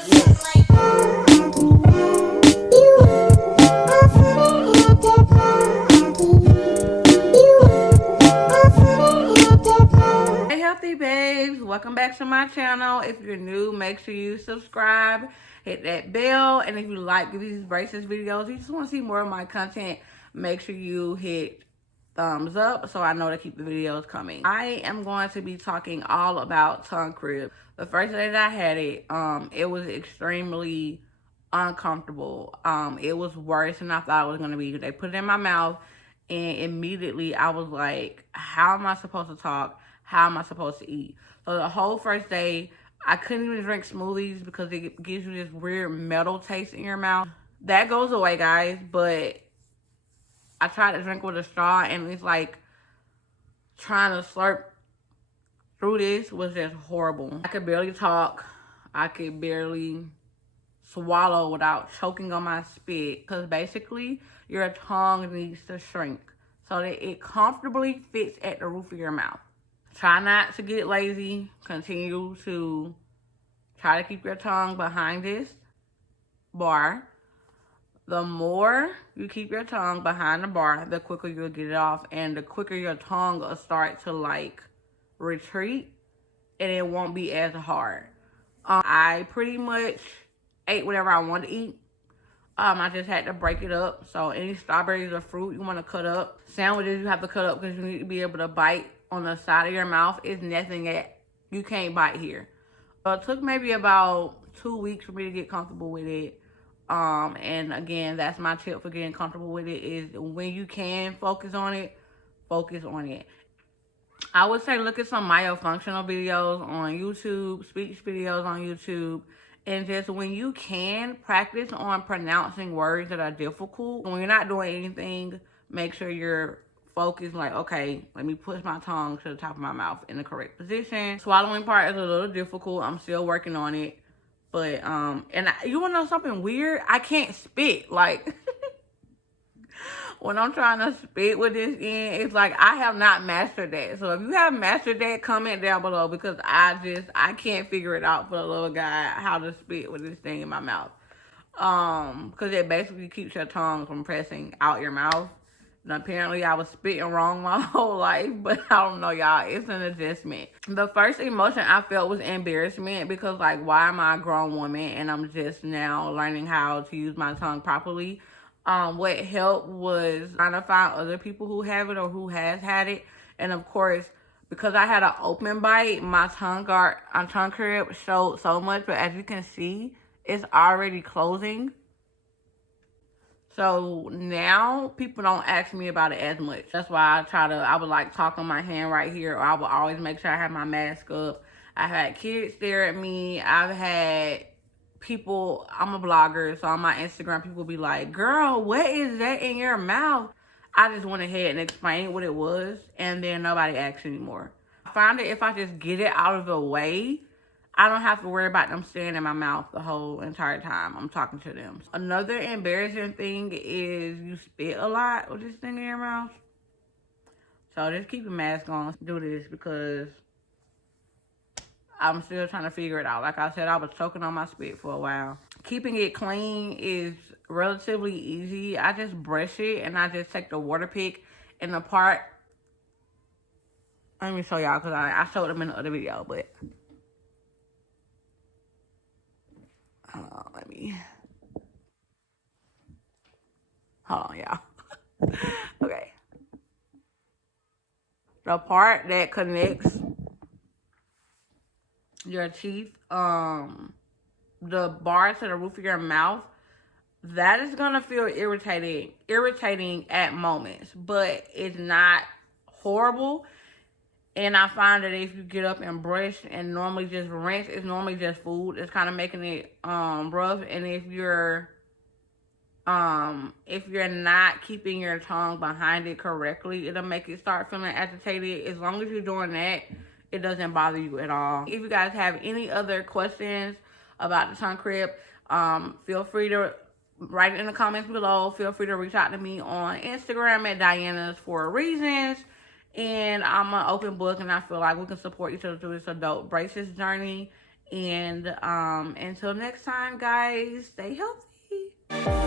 Hey healthy babes, welcome back to my channel. If you're new, make sure you subscribe, hit that bell, and if you like these braces videos, you just want to see more of my content, make sure you hit thumbs up so I know to keep the videos coming. I am going to be talking all about tongue crib. The first day that I had it was extremely uncomfortable. It was worse than I thought it was going to be. They put it in my mouth and immediately I was like, how am I supposed to talk? How am I supposed to eat? So the whole first day, I couldn't even drink smoothies because it gives you this weird metal taste in your mouth. That goes away, guys, but I tried to drink with a straw and it's like trying to slurp through this was just horrible. I could barely talk. I could barely swallow without choking on my spit because basically your tongue needs to shrink so that it comfortably fits at the roof of your mouth. Try not to get lazy. Continue to try to keep your tongue behind this bar. The more you keep your tongue behind the bar, the quicker you'll get it off and the quicker your tongue will start to like retreat and it won't be as hard. I pretty much ate whatever I wanted to eat. I just had to break it up. So any strawberries or fruit you want to cut up. Sandwiches you have to cut up because you need to be able to bite on the side of your mouth. It's nothing that you can't bite here. So it took maybe about 2 weeks for me to get comfortable with it. And again, that's my tip for getting comfortable with it is when you can focus on it, focus on it. I would say look at some myofunctional videos on YouTube, speech videos on YouTube, and just when you can, practice on pronouncing words that are difficult. When you're not doing anything, make sure you're focused like, okay, let me push my tongue to the top of my mouth in the correct position. Swallowing part is a little difficult. I'm still working on it. But, you want to know something weird? I can't spit. Like, when I'm trying to spit with this in, it's like I have not mastered that. So if you have mastered that, comment down below because I can't figure it out for the little guy how to spit with this thing in my mouth. Because it basically keeps your tongue from pressing out your mouth. And apparently I was spitting wrong my whole life, but I don't know, y'all. It's an adjustment. The first emotion I felt was embarrassment because, like, why am I a grown woman and I'm just now learning how to use my tongue properly? What helped was trying to find other people who have it or who has had it. And, of course, because I had an open bite, my tongue crib showed so much. But as you can see, it's already closing. So now people don't ask me about it as much. That's why I would like talk on my hand right here, or I would always make sure I have my mask up. I've had kids stare at me. I've had people, I'm a blogger, so on my Instagram, people be like, girl, what is that in your mouth? I just went ahead and explained what it was, and then nobody asks anymore. I find that if I just get it out of the way, I don't have to worry about them staying in my mouth the whole entire time I'm talking to them. Another embarrassing thing is you spit a lot with this thing in your mouth. So just keep your mask on. Do this because I'm still trying to figure it out. Like I said, I was choking on my spit for a while. Keeping it clean is relatively easy. I just brush it and I just take the water pick and the part. Let me show y'all because I showed them in the other video, but hold on, y'all. Okay. The part that connects your teeth, the bar to the roof of your mouth, that is gonna feel irritating at moments, but it's not horrible. And I find that if you get up and brush and normally just rinse, it's normally just food. It's kind of making it rough. And if you're not keeping your tongue behind it correctly, it'll make it start feeling agitated. As long as you're doing that, it doesn't bother you at all. If you guys have any other questions about the tongue crib, feel free to write it in the comments below. Feel free to reach out to me on Instagram at Diana's for Reasons. And I'm an open book, and I feel like we can support each other through this adult braces journey. And until next time, guys, stay healthy.